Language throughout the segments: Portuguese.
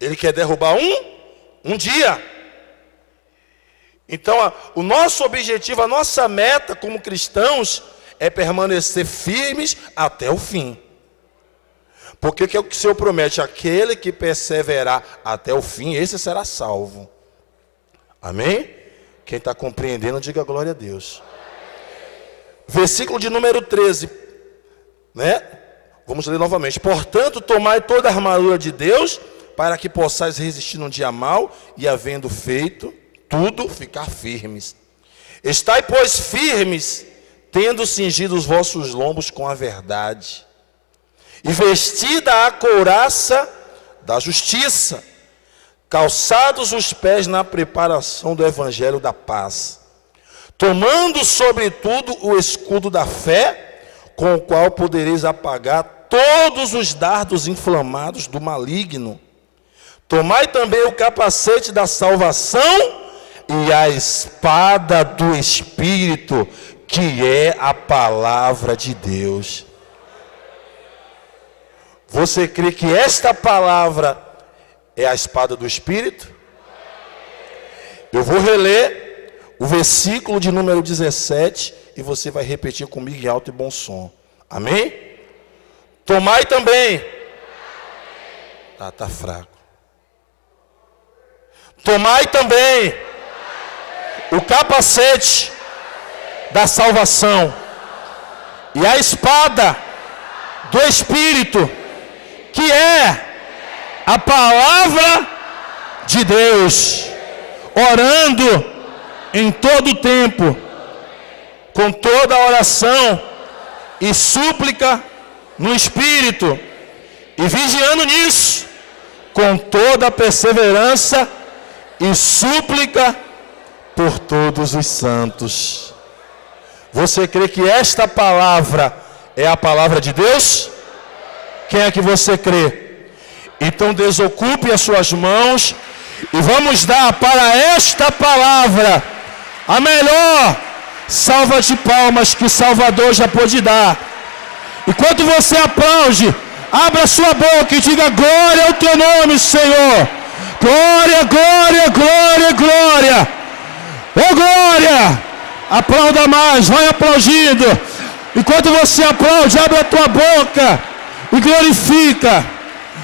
Ele quer derrubar um dia. Então, o nosso objetivo, a nossa meta como cristãos é permanecer firmes até o fim. Porque o que o Senhor promete? Aquele que perseverar até o fim, esse será salvo. Amém? Quem está compreendendo, diga glória a Deus. Versículo de número 13, né? Vamos ler novamente. Portanto, tomai toda a armadura de Deus, para que possais resistir no dia mau, e havendo feito tudo, ficar firmes. Estai, pois, firmes, tendo cingido os vossos lombos com a verdade, e vestida a couraça da justiça, calçados os pés na preparação do evangelho da paz, tomando sobretudo o escudo da fé, com o qual podereis apagar todos os dardos inflamados do maligno. Tomai também o capacete da salvação e a espada do Espírito, que é a palavra de Deus. Você crê que esta palavra é a espada do Espírito? Eu vou reler o versículo de número 17 e você vai repetir comigo em alto e bom som. Amém? Tomai também. Tá fraco. Tomai também o capacete da salvação e a espada do Espírito, que é a palavra de Deus, orando em todo tempo, com toda oração e súplica no Espírito, e vigiando nisso, com toda perseverança e súplica por todos os santos. Você crê que esta palavra é a palavra de Deus? Quem é que você crê? Então desocupe as suas mãos e vamos dar para esta palavra a melhor salva de palmas que Salvador já pôde dar. Enquanto você aplaude, abra sua boca e diga glória ao teu nome, Senhor. Glória, glória, glória, glória. Ô glória! Aplauda mais, vai aplaudindo. Enquanto você aplaude, abre a tua boca e glorifica.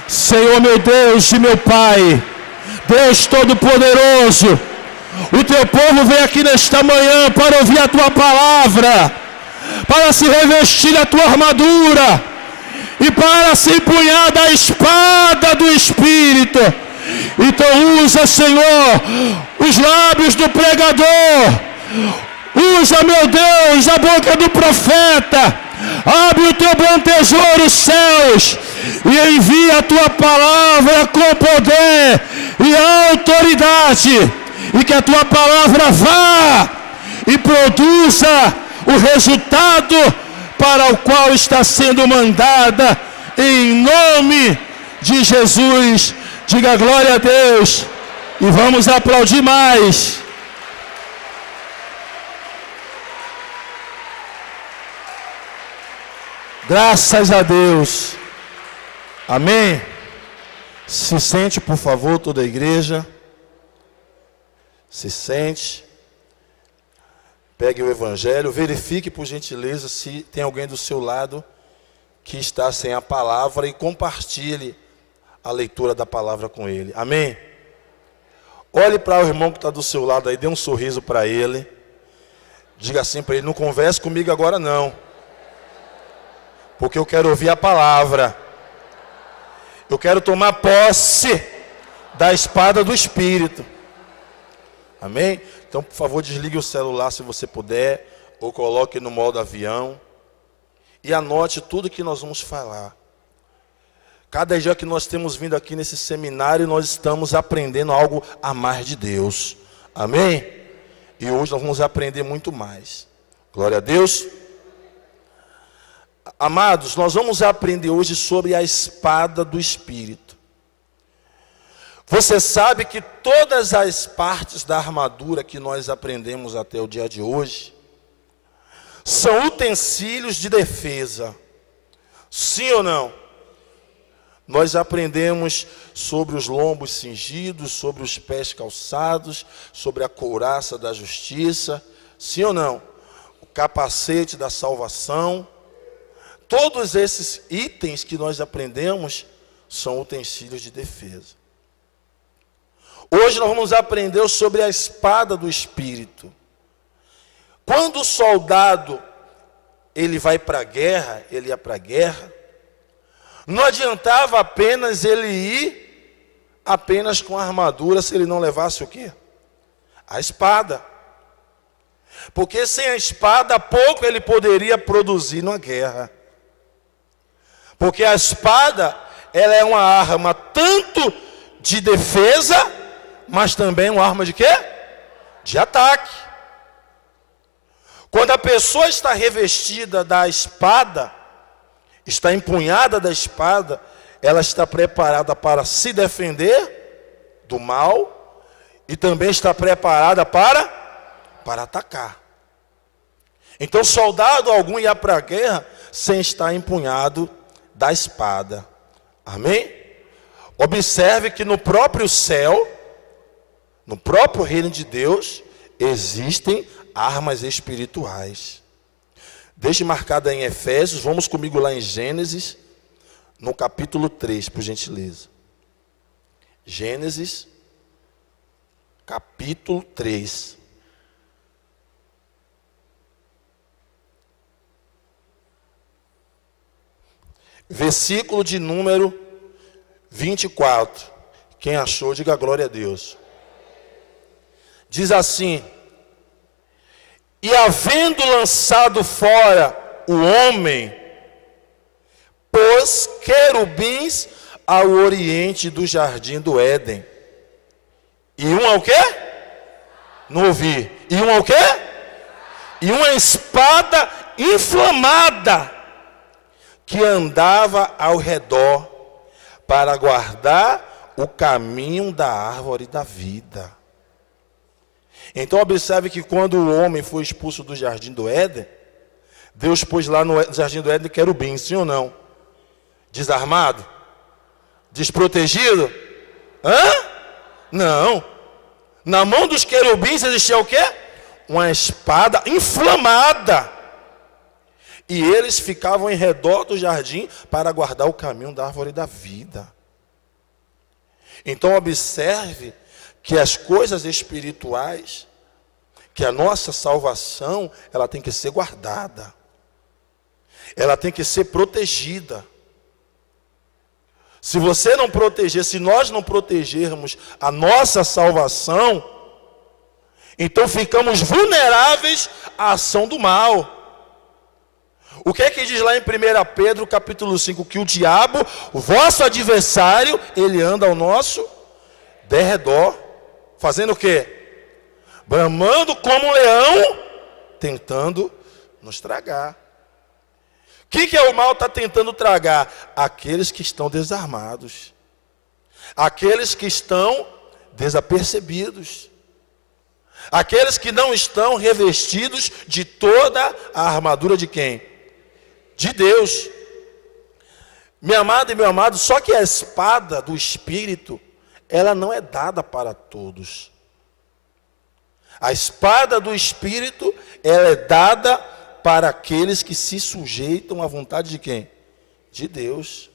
Senhor meu Deus e meu Pai, Deus Todo-Poderoso, o teu povo vem aqui nesta manhã para ouvir a tua palavra, para se revestir da tua armadura e para se empunhar da espada do Espírito. Então usa, Senhor, os lábios do pregador, usa, meu Deus, a boca do profeta, abre o teu bom tesouro, os céus, e envia a tua palavra com poder e autoridade, e que a tua palavra vá e produza o resultado para o qual está sendo mandada, em nome de Jesus. Diga glória a Deus e vamos aplaudir mais. Graças a Deus. Amém? Se sente, por favor, toda a igreja. Se sente. Pegue o evangelho. Verifique, por gentileza, se tem alguém do seu lado que está sem a palavra e compartilhe a leitura da palavra com ele. Amém? Olhe para o irmão que está do seu lado aí, dê um sorriso para ele. Diga assim para ele: não converse comigo agora não, porque eu quero ouvir a palavra. Eu quero tomar posse da espada do Espírito. Amém? Então, por favor, desligue o celular se você puder, ou coloque no modo avião e anote tudo que nós vamos falar. Cada dia que nós temos vindo aqui nesse seminário, nós estamos aprendendo algo a mais de Deus. Amém? E hoje nós vamos aprender muito mais. Glória a Deus. Amados, nós vamos aprender hoje sobre a espada do Espírito. Você sabe que todas as partes da armadura que nós aprendemos até o dia de hoje são utensílios de defesa. Sim ou não? nós aprendemos sobre os lombos cingidos, sobre os pés calçados, sobre a couraça da justiça, sim ou não? O capacete da salvação. Todos esses itens que nós aprendemos são utensílios de defesa. Hoje nós vamos aprender sobre a espada do Espírito. Quando o soldado ele vai para a guerra, ele ia para a guerra, não adiantava apenas ele ir apenas com a armadura se ele não levasse o quê? A espada. Porque sem a espada pouco ele poderia produzir na guerra. Porque a espada, ela é uma arma tanto de defesa, mas também uma arma de quê? De ataque. Quando a pessoa está revestida da espada, está empunhada da espada, ela está preparada para se defender do mal e também está preparada para atacar. Então, soldado algum ia para a guerra sem estar empunhado da espada. Amém? Observe que no próprio céu, no próprio reino de Deus, existem armas espirituais. Deixe marcado aí em Efésios, vamos comigo lá em Gênesis, no capítulo 3, por gentileza. Gênesis, capítulo 3. Versículo de número 24. Quem achou, diga glória a Deus. Diz assim: e havendo lançado fora o homem, pôs querubins ao oriente do jardim do Éden. E um ao quê? Não ouvi. E um ao quê? E uma espada inflamada que andava ao redor para guardar o caminho da árvore da vida. Então observe que quando o homem foi expulso do jardim do Éden, Deus pôs lá no jardim do Éden querubim, sim ou não? Desarmado? Desprotegido? Hã? Não. Na mão dos querubins existia o quê? Uma espada inflamada. E eles ficavam em redor do jardim para guardar o caminho da árvore da vida. Então observe que as coisas espirituais, que a nossa salvação, ela tem que ser guardada. Ela tem que ser protegida. Se você não proteger, se nós não protegermos a nossa salvação, então ficamos vulneráveis à ação do mal. O que é que diz lá em 1 Pedro capítulo 5? Que o diabo, o vosso adversário, ele anda ao nosso derredor, fazendo o quê? Bramando como um leão, tentando nos tragar. O que é o mal está tentando tragar? Aqueles que estão desarmados, aqueles que estão desapercebidos, aqueles que não estão revestidos de toda a armadura de quem? De Deus. Minha amada e meu amado, só que a espada do Espírito, ela não é dada para todos. A espada do Espírito, ela é dada para aqueles que se sujeitam à vontade de quem? De Deus.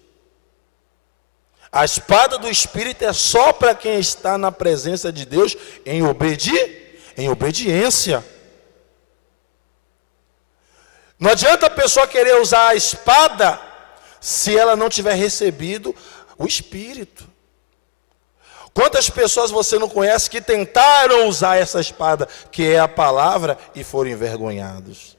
A espada do Espírito é só para quem está na presença de Deus em obediência. Não adianta a pessoa querer usar a espada se ela não tiver recebido o Espírito. Quantas pessoas você não conhece que tentaram usar essa espada, que é a palavra, e foram envergonhados?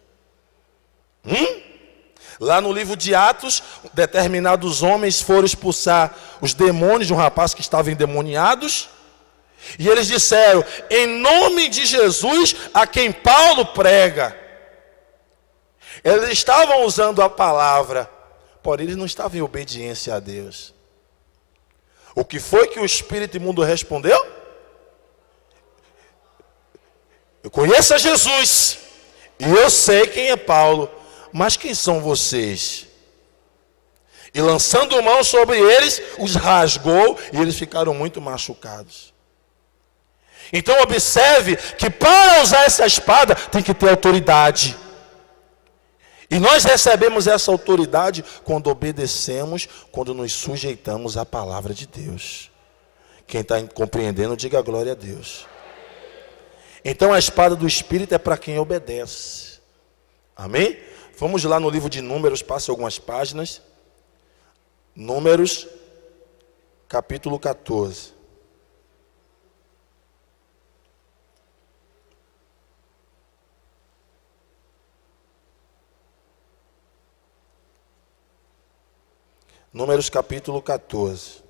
Lá no livro de Atos, determinados homens foram expulsar os demônios de um rapaz que estava endemoniados, e eles disseram: em nome de Jesus, a quem Paulo prega. Eles estavam usando a palavra, porém eles não estavam em obediência a Deus. O que foi que o espírito imundo respondeu? Eu conheço a Jesus, e eu sei quem é Paulo, mas quem são vocês? E lançando mão sobre eles, os rasgou e eles ficaram muito machucados. Então observe que para usar essa espada tem que ter autoridade. E nós recebemos essa autoridade quando obedecemos, quando nos sujeitamos à palavra de Deus. Quem está compreendendo, diga glória a Deus. Então a espada do Espírito é para quem obedece. Amém? Vamos lá no livro de Números, passe algumas páginas. Números, capítulo 14. Números, capítulo 14.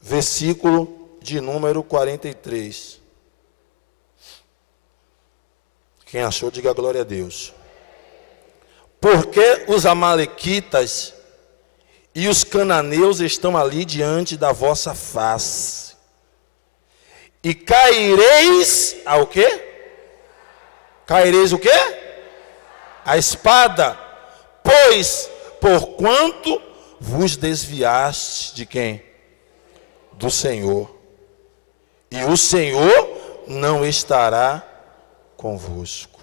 Versículo de número 43. Quem achou, diga glória a Deus. Porque os amalequitas e os cananeus estão ali diante da vossa face. E caireis ao quê? Caireis o quê? A espada. Pois, porquanto vos desviaste de quem? Do Senhor. E o Senhor não estará convosco.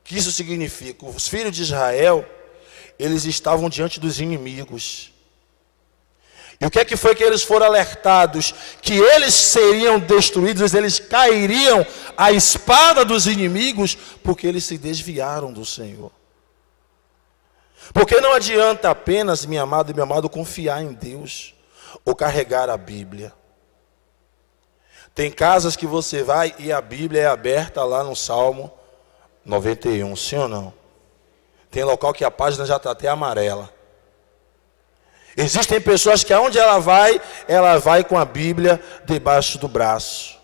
O que isso significa? Os filhos de Israel, eles estavam diante dos inimigos. E o que é que foi que eles foram alertados? Que eles seriam destruídos, eles cairiam à espada dos inimigos, porque eles se desviaram do Senhor. Porque não adianta apenas, minha amada e meu amado, confiar em Deus ou carregar a Bíblia. Tem casas que você vai e a Bíblia é aberta lá no Salmo 91, sim ou não? Tem local que a página já está até amarela. Existem pessoas que aonde ela vai com a Bíblia debaixo do braço.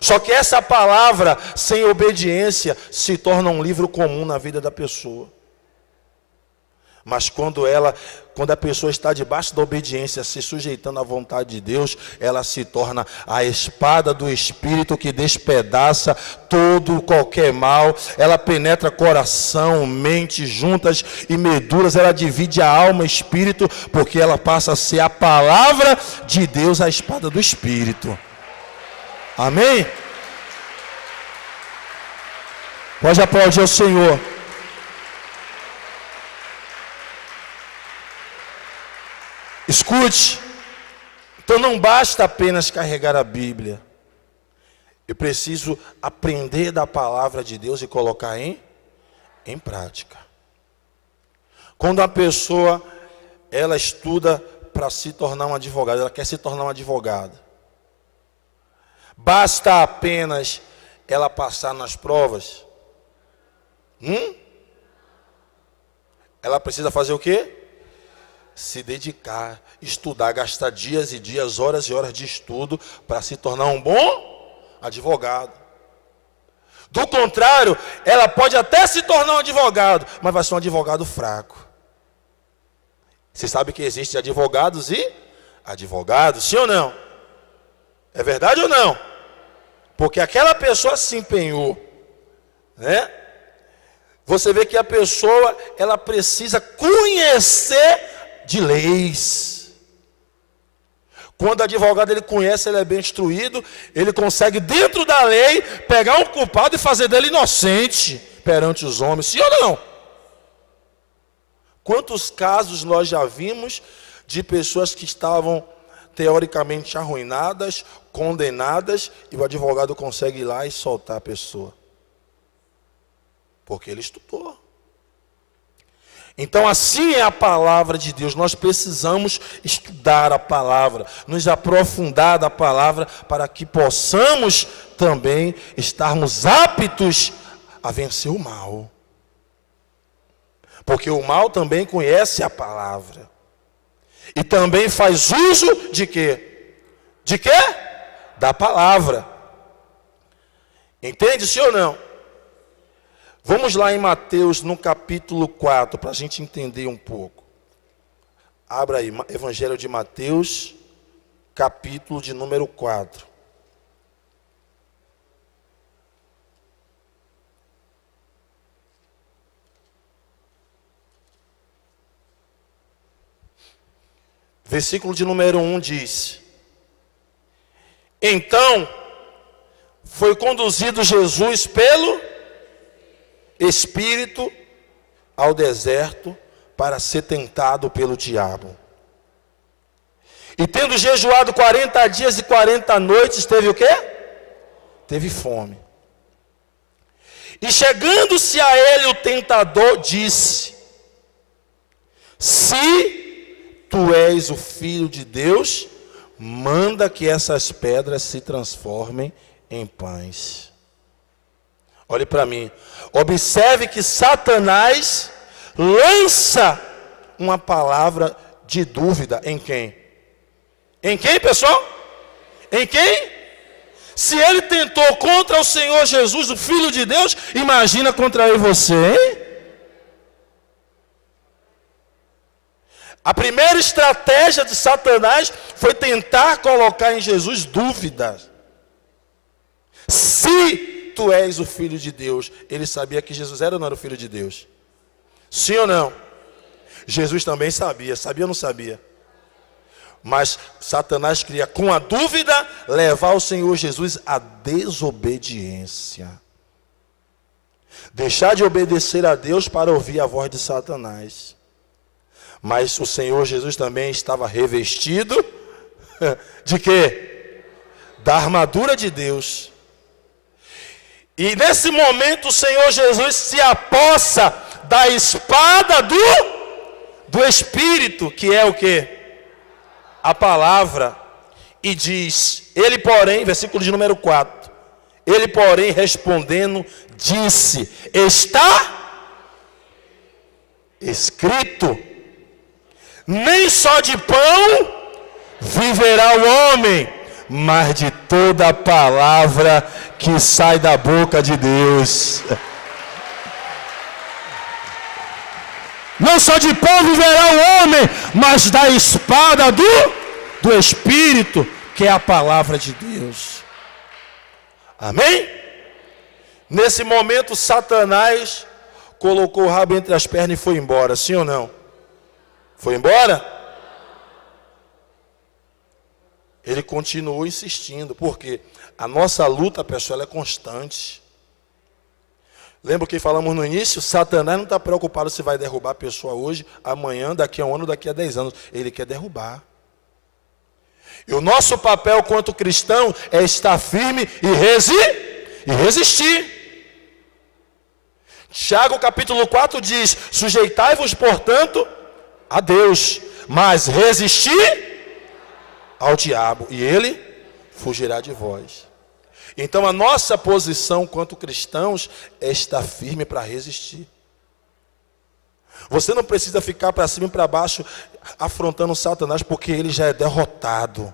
Só que essa palavra, sem obediência, se torna um livro comum na vida da pessoa. Mas quando a pessoa está debaixo da obediência, se sujeitando à vontade de Deus, ela se torna a espada do Espírito que despedaça qualquer mal. Ela penetra coração, mente, juntas e medulas. Ela divide a alma e espírito, porque ela passa a ser a palavra de Deus, a espada do Espírito. Amém? Pode aplaudir ao Senhor. Escute, então não basta apenas carregar a Bíblia. Eu preciso aprender da palavra de Deus e colocar em prática. Quando a pessoa, ela estuda para se tornar um advogado, ela quer se tornar um advogado. Basta apenas ela passar nas provas? Ela precisa fazer o quê? Se dedicar, estudar, gastar dias e dias, horas e horas de estudo para se tornar um bom advogado. Do contrário, ela pode até se tornar um advogado, mas vai ser um advogado fraco. Você sabe que existem advogados e advogados, sim ou não? É verdade ou não? Porque aquela pessoa se empenhou, né? Você vê que a pessoa, ela precisa conhecer de leis. Quando o advogado ele conhece, ele é bem instruído, ele consegue dentro da lei pegar um culpado e fazer dele inocente perante os homens, sim ou não? Quantos casos nós já vimos de pessoas que estavam teoricamente arruinadas, condenadas, e o advogado consegue ir lá e soltar a pessoa, porque ele estudou. Então assim é a palavra de Deus. Nós precisamos estudar a palavra, nos aprofundar da palavra, para que possamos também estarmos aptos a vencer o mal. Porque o mal também conhece a palavra. E também faz uso de quê? De quê? Da palavra. Entende, sim ou não? Vamos lá em Mateus, no capítulo 4, para a gente entender um pouco. Abra aí, Evangelho de Mateus, capítulo de número 4. versículo de número 1 diz: então foi conduzido Jesus pelo Espírito ao deserto para ser tentado pelo diabo. E tendo jejuado 40 dias e 40 noites, teve o quê? Teve fome. E chegando-se a ele o tentador, disse: se tu és o Filho de Deus, manda que essas pedras se transformem em pães. Olhe para mim. Observe que Satanás lança uma palavra de dúvida em quem? Em quem, pessoal? Em quem? Se ele tentou contra o Senhor Jesus, o Filho de Deus, imagina contra eu e você, hein? A primeira estratégia de Satanás foi tentar colocar em Jesus dúvidas. Se tu és o Filho de Deus, ele sabia que Jesus era ou não era o Filho de Deus? Sim ou não? Jesus também sabia, sabia ou não sabia? Mas Satanás queria, com a dúvida, levar o Senhor Jesus à desobediência. Deixar de obedecer a Deus para ouvir a voz de Satanás. Mas o Senhor Jesus também estava revestido de quê? Da armadura de Deus. E nesse momento o Senhor Jesus se apossa da espada do Espírito, que é o quê? A palavra. E diz, ele porém, versículo de número 4, ele porém respondendo, disse: está escrito, nem só de pão viverá o homem, mas de toda a palavra que sai da boca de Deus. Não só de pão viverá o homem, mas da espada do Espírito, que é a palavra de Deus. Amém? Nesse momento, Satanás colocou o rabo entre as pernas e foi embora, sim ou não? Foi embora? Ele continuou insistindo, porque a nossa luta, pessoal, ela é constante. Lembra o que falamos no início? Satanás não está preocupado se vai derrubar a pessoa hoje, amanhã, daqui a um ano, daqui a 10 anos. Ele quer derrubar. E o nosso papel quanto cristão é estar firme e resistir. Tiago capítulo 4 diz: sujeitai-vos, portanto, a Deus, mas resistir ao diabo, e ele fugirá de vós. Então a nossa posição quanto cristãos é estar firme para resistir. Você não precisa ficar para cima e para baixo afrontando Satanás, porque ele já é derrotado.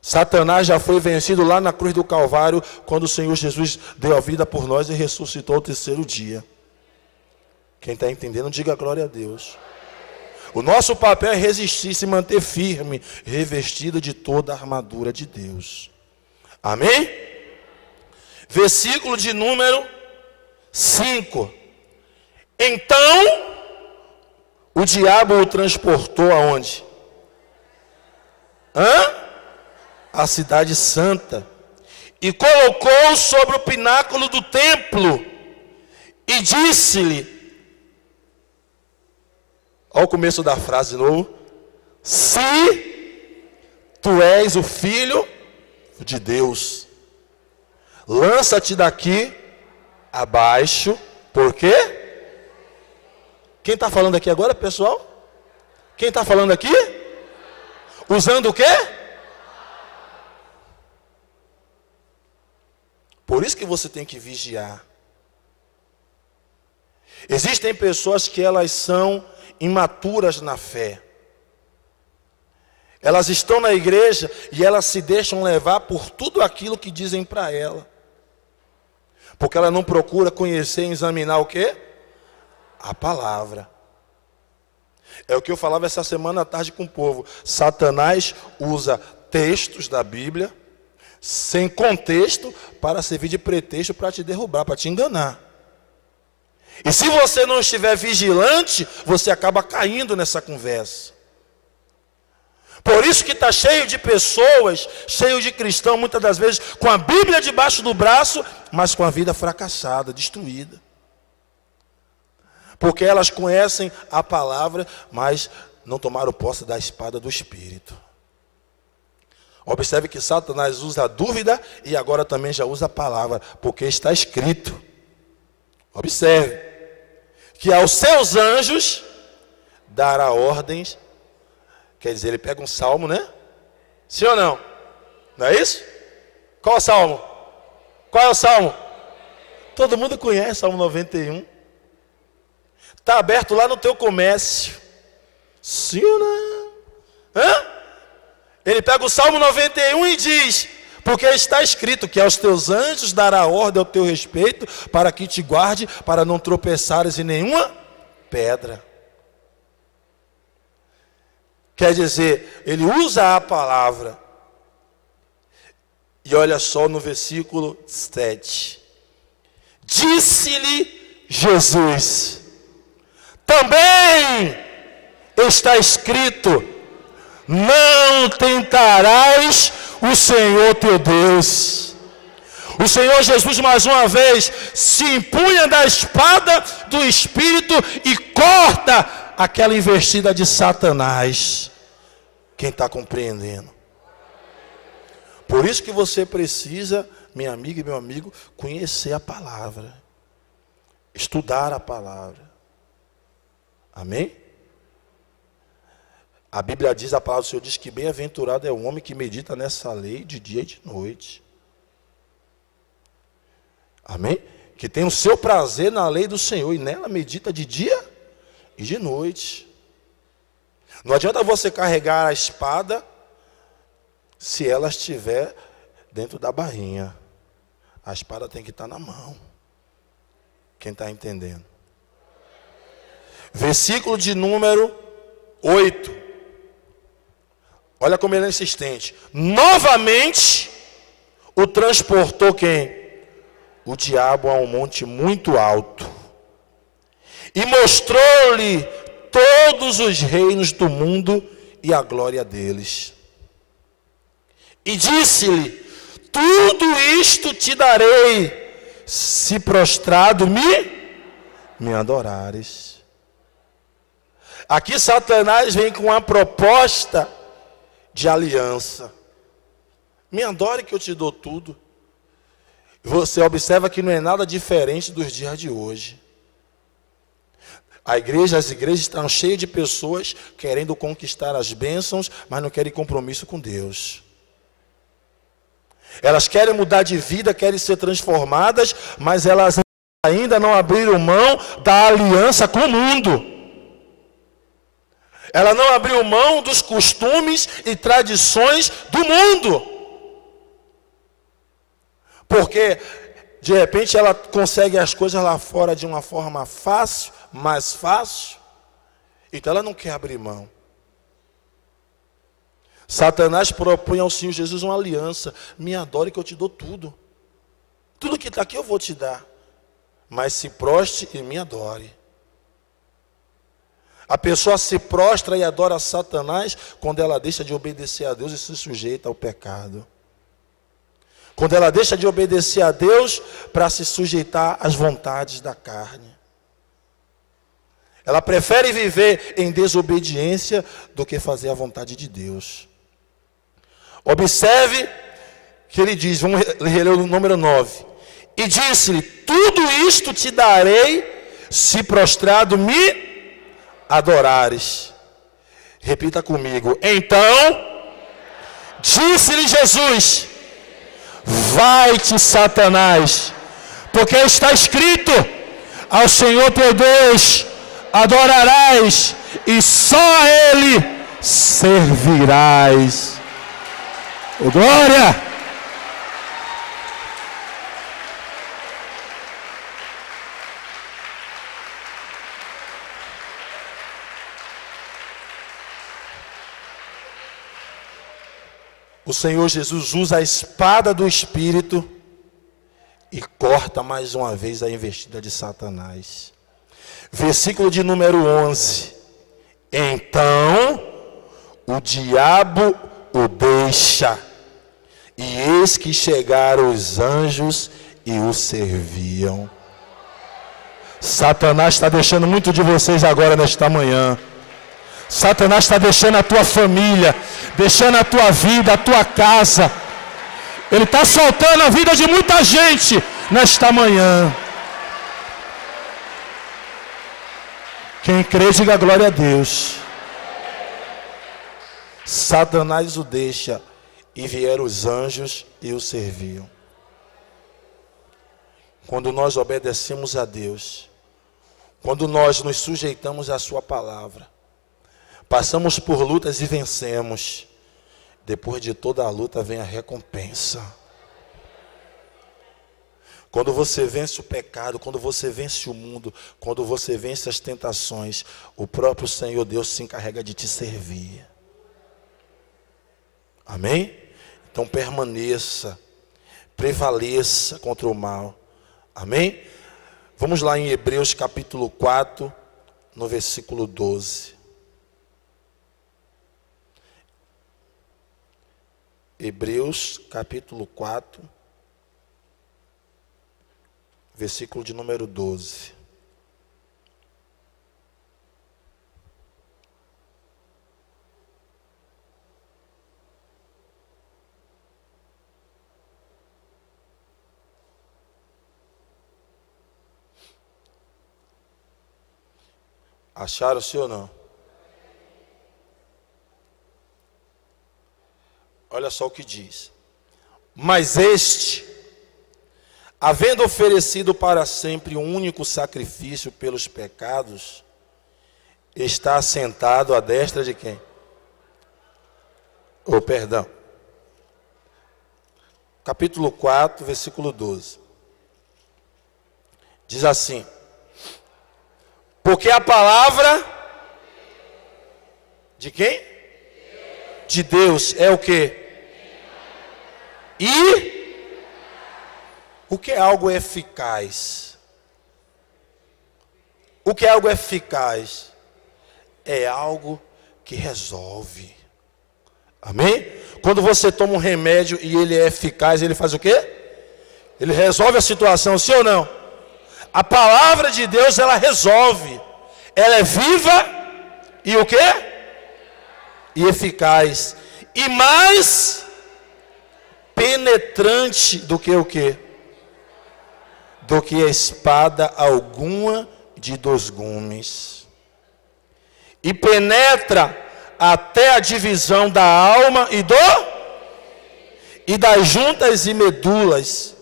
Satanás já foi vencido lá na cruz do Calvário, quando o Senhor Jesus deu a vida por nós e ressuscitou ao terceiro dia. Quem está entendendo, diga glória a Deus. O nosso papel é resistir, se manter firme, revestido de toda a armadura de Deus. Amém? Versículo de número 5. Então, o diabo o transportou aonde? A cidade santa. E colocou sobre o pináculo do templo. E disse-lhe, olha o começo da frase de novo: se tu és o Filho de Deus, lança-te daqui abaixo. Por quê? Quem está falando aqui agora, pessoal? Quem está falando aqui? Usando o quê? Por isso que você tem que vigiar. Existem pessoas que elas são imaturas na fé. Elas estão na igreja e elas se deixam levar por tudo aquilo que dizem para ela. Porque ela não procura conhecer e examinar o quê? A palavra. É o que eu falava essa semana à tarde com o povo. Satanás usa textos da Bíblia, sem contexto, para servir de pretexto para te derrubar, para te enganar. E se você não estiver vigilante, você acaba caindo nessa conversa. Por isso que está cheio de pessoas, cheio de cristãos, muitas das vezes, com a Bíblia debaixo do braço, mas com a vida fracassada, destruída. Porque elas conhecem a palavra, mas não tomaram posse da espada do Espírito. Observe que Satanás usa a dúvida e agora também já usa a palavra, porque está escrito. Observe que aos seus anjos dará ordens. Quer dizer, ele pega um salmo, né? Sim ou não? Não é isso? Qual é o salmo? Qual é o salmo? Todo mundo conhece, Salmo 91. Está aberto lá no teu comércio. Sim ou não? Hã? Ele pega o Salmo 91 e diz: porque está escrito que aos teus anjos dará ordem ao teu respeito, para que te guarde, para não tropeçares em nenhuma pedra. Quer dizer, ele usa a palavra. E olha só no versículo 7. Disse-lhe Jesus: também está escrito: não tentarás o Senhor teu Deus. O Senhor Jesus mais uma vez se empunha da espada do Espírito e corta aquela investida de Satanás. Quem está compreendendo? Por isso que você precisa, minha amiga e meu amigo, conhecer a palavra, estudar a palavra. Amém? A Bíblia diz, a palavra do Senhor diz que bem-aventurado é o homem que medita nessa lei de dia e de noite. Amém? Que tem o seu prazer na lei do Senhor e nela medita de dia e de noite. Não adianta você carregar a espada se ela estiver dentro da bainha. A espada tem que estar na mão. Quem está entendendo? Versículo de número 8. Olha como ele é insistente. Novamente o transportou quem? O diabo a um monte muito alto. E mostrou-lhe todos os reinos do mundo e a glória deles. E disse-lhe: tudo isto te darei, se prostrado me adorares. Aqui Satanás vem com uma proposta de aliança. Me adore que eu te dou tudo. Você observa que não é nada diferente dos dias de hoje. As igrejas estão cheias de pessoas querendo conquistar as bênçãos, mas não querem compromisso com Deus. Elas querem mudar de vida, querem ser transformadas, mas elas ainda não abriram mão da aliança com o mundo. Ela não abriu mão dos costumes e tradições do mundo. Porque, de repente, ela consegue as coisas lá fora de uma forma fácil, mais fácil. Então ela não quer abrir mão. Satanás propõe ao Senhor Jesus uma aliança. Me adore que eu te dou tudo. Tudo que está aqui eu vou te dar. Mas se prostre e me adore. A pessoa se prostra e adora Satanás quando ela deixa de obedecer a Deus e se sujeita ao pecado. Quando ela deixa de obedecer a Deus para se sujeitar às vontades da carne. Ela prefere viver em desobediência do que fazer a vontade de Deus. Observe que ele diz, vamos reler o número 9. E disse-lhe: tudo isto te darei, se prostrado me adorares. Repita comigo. Então, disse-lhe Jesus: vai-te, Satanás, porque está escrito: ao Senhor teu Deus adorarás, e só a Ele servirás. Oh, glória! O Senhor Jesus usa a espada do Espírito e corta mais uma vez a investida de Satanás. Versículo de número 11. Então o diabo o deixa, e eis que chegaram os anjos e o serviam. Satanás está deixando muito de vocês agora nesta manhã. Satanás está deixando a tua família, deixando a tua vida, a tua casa. Ele está soltando a vida de muita gente nesta manhã. Quem crê, diga glória a Deus. Satanás o deixa, e vieram os anjos e o serviam. Quando nós obedecemos a Deus, quando nós nos sujeitamos à sua palavra, passamos por lutas e vencemos, depois de toda a luta vem a recompensa. Quando você vence o pecado, quando você vence o mundo, quando você vence as tentações, o próprio Senhor Deus se encarrega de te servir. Amém? Então permaneça, prevaleça contra o mal. Amém? Vamos lá em Hebreus capítulo 4, no versículo 12. Hebreus capítulo 4, versículo de número 12. Acharam, sim ou não? Olha só o que diz. Mas este, havendo oferecido para sempre um único sacrifício pelos pecados, está assentado à destra de quem? Perdão. Capítulo 4, versículo 12. Diz assim: porque a palavra de quem? De Deus é o quê? E o que é algo eficaz? O que é algo eficaz? É algo que resolve. Amém? Quando você toma um remédio e ele é eficaz, ele faz o quê? Ele resolve a situação, sim ou não? A palavra de Deus, ela resolve. Ela é viva e o quê? E eficaz. E mais penetrante do que o quê? Do que a espada alguma de 2 gumes. E penetra até a divisão da alma e das juntas e medulas,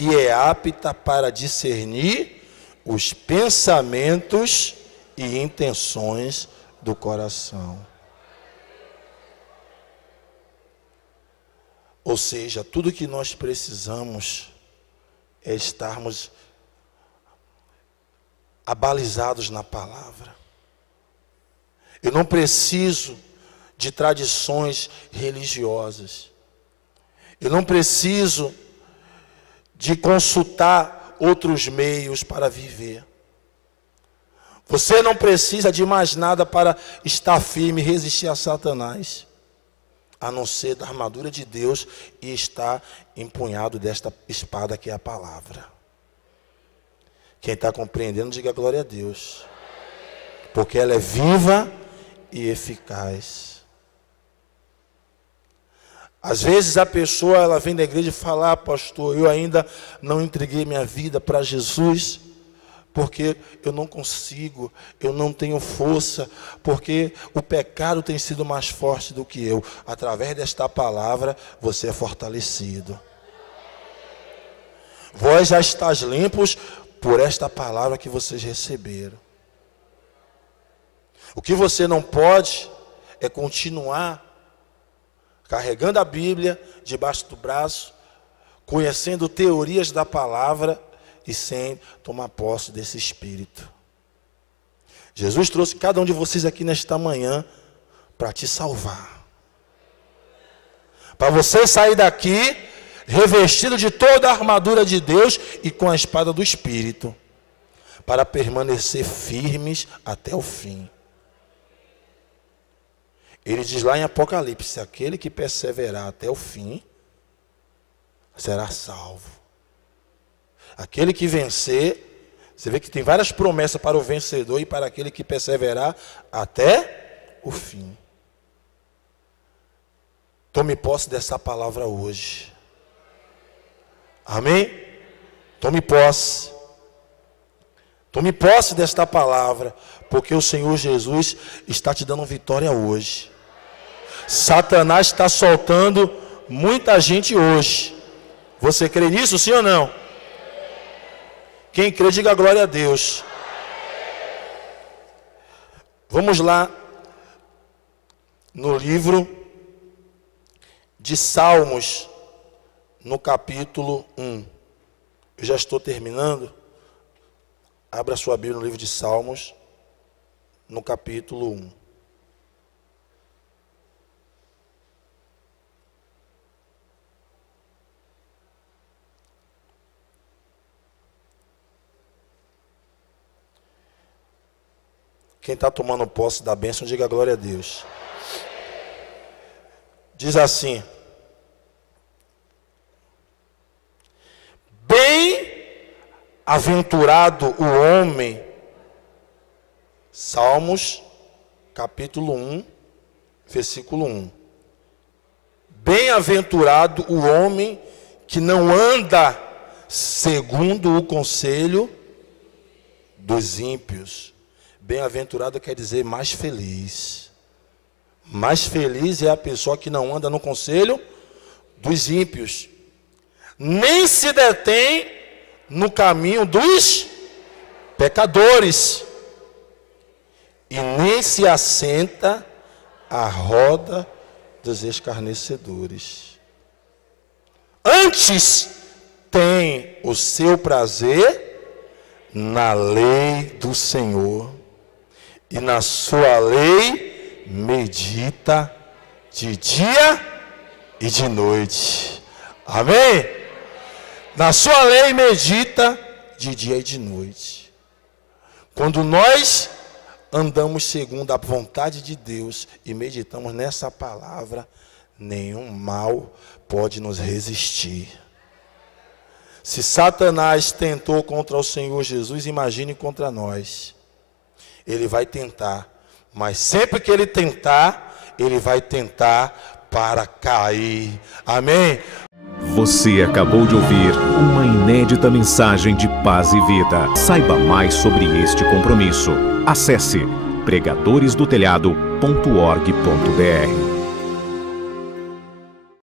e é apta para discernir os pensamentos e intenções do coração. Ou seja, tudo que nós precisamos é estarmos abalizados na palavra. Eu não preciso de tradições religiosas. Eu não preciso de consultar outros meios para viver. Você não precisa de mais nada para estar firme e resistir a Satanás, a não ser da armadura de Deus e estar empunhado desta espada que é a palavra. Quem está compreendendo, diga glória a Deus. Porque ela é viva e eficaz. Às vezes a pessoa, ela vem da igreja e fala: pastor, eu ainda não entreguei minha vida para Jesus, porque eu não consigo, eu não tenho força, porque o pecado tem sido mais forte do que eu. Através desta palavra, você é fortalecido. Vós já estáis limpos por esta palavra que vocês receberam. O que você não pode é continuar carregando a Bíblia debaixo do braço, conhecendo teorias da palavra e sem tomar posse desse Espírito. Jesus trouxe cada um de vocês aqui nesta manhã para te salvar. Para você sair daqui revestido de toda a armadura de Deus e com a espada do Espírito, para permanecer firmes até o fim. Ele diz lá em Apocalipse: aquele que perseverar até o fim será salvo. Aquele que vencer, você vê que tem várias promessas para o vencedor e para aquele que perseverar até o fim. Tome posse dessa palavra hoje. Amém? Tome posse. Tome posse desta palavra, porque o Senhor Jesus está te dando vitória hoje. Satanás está soltando muita gente hoje. Você crê nisso, sim ou não? Quem crê, diga glória a Deus. Vamos lá no livro de Salmos, no capítulo 1. Eu já estou terminando. Abra sua Bíblia no livro de Salmos, no capítulo 1. Quem está tomando posse da bênção, diga glória a Deus. Diz assim: bem-aventurado o homem. Salmos, capítulo 1, versículo 1. Bem-aventurado o homem que não anda segundo o conselho dos ímpios. Bem-aventurado quer dizer mais feliz. Mais feliz é a pessoa que não anda no conselho dos ímpios, nem se detém no caminho dos pecadores, e nem se assenta à roda dos escarnecedores. Antes tem o seu prazer na lei do Senhor, e na sua lei medita de dia e de noite. Amém? Na sua lei medita de dia e de noite. Quando nós andamos segundo a vontade de Deus e meditamos nessa palavra, nenhum mal pode nos resistir. Se Satanás tentou contra o Senhor Jesus, imagine contra nós. Ele vai tentar, mas sempre que ele tentar, ele vai tentar para cair. Amém? Você acabou de ouvir uma inédita mensagem de paz e vida. Saiba mais sobre este compromisso. Acesse pregadoresdotelhado.org.br.